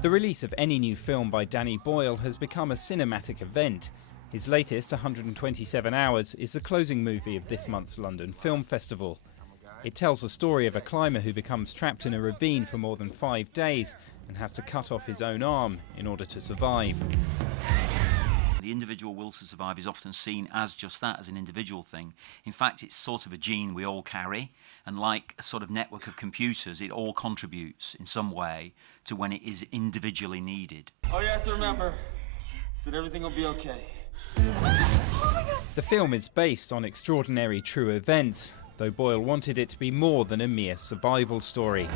The release of any new film by Danny Boyle has become a cinematic event. His latest, 127 Hours, is the closing movie of this month's London Film Festival. It tells the story of a climber who becomes trapped in a ravine for more than 5 days and has to cut off his own arm in order to survive. The individual will to survive is often seen as just that, as an individual thing. In fact, it's sort of a gene we all carry, and like a sort of network of computers, it all contributes in some way to when it is individually needed. All you have to remember is that everything will be okay. The film is based on extraordinary true events, though Boyle wanted it to be more than a mere survival story.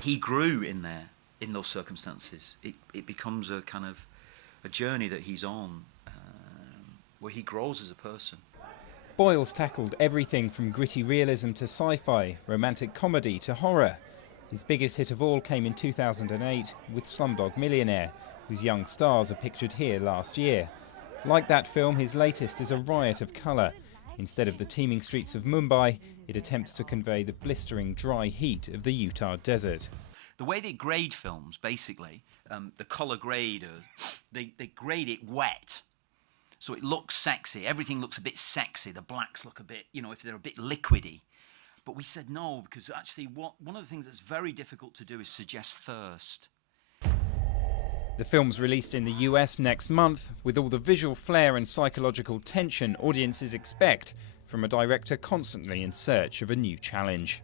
He grew in there, in those circumstances. It becomes a kind of a journey that he's on, where he grows as a person. Boyle's tackled everything from gritty realism to sci-fi, romantic comedy to horror. His biggest hit of all came in 2008 with Slumdog Millionaire, whose young stars are pictured here last year. Like that film, his latest is a riot of colour. Instead of the teeming streets of Mumbai, it attempts to convey the blistering dry heat of the Utah desert. The way they grade films, basically, the colour grade, they grade it wet. So it looks sexy. Everything looks a bit sexy. The blacks look a bit, if they're a bit liquidy. But we said no, because actually one of the things that's very difficult to do is suggest thirst. The film's released in the US next month, with all the visual flair and psychological tension audiences expect from a director constantly in search of a new challenge.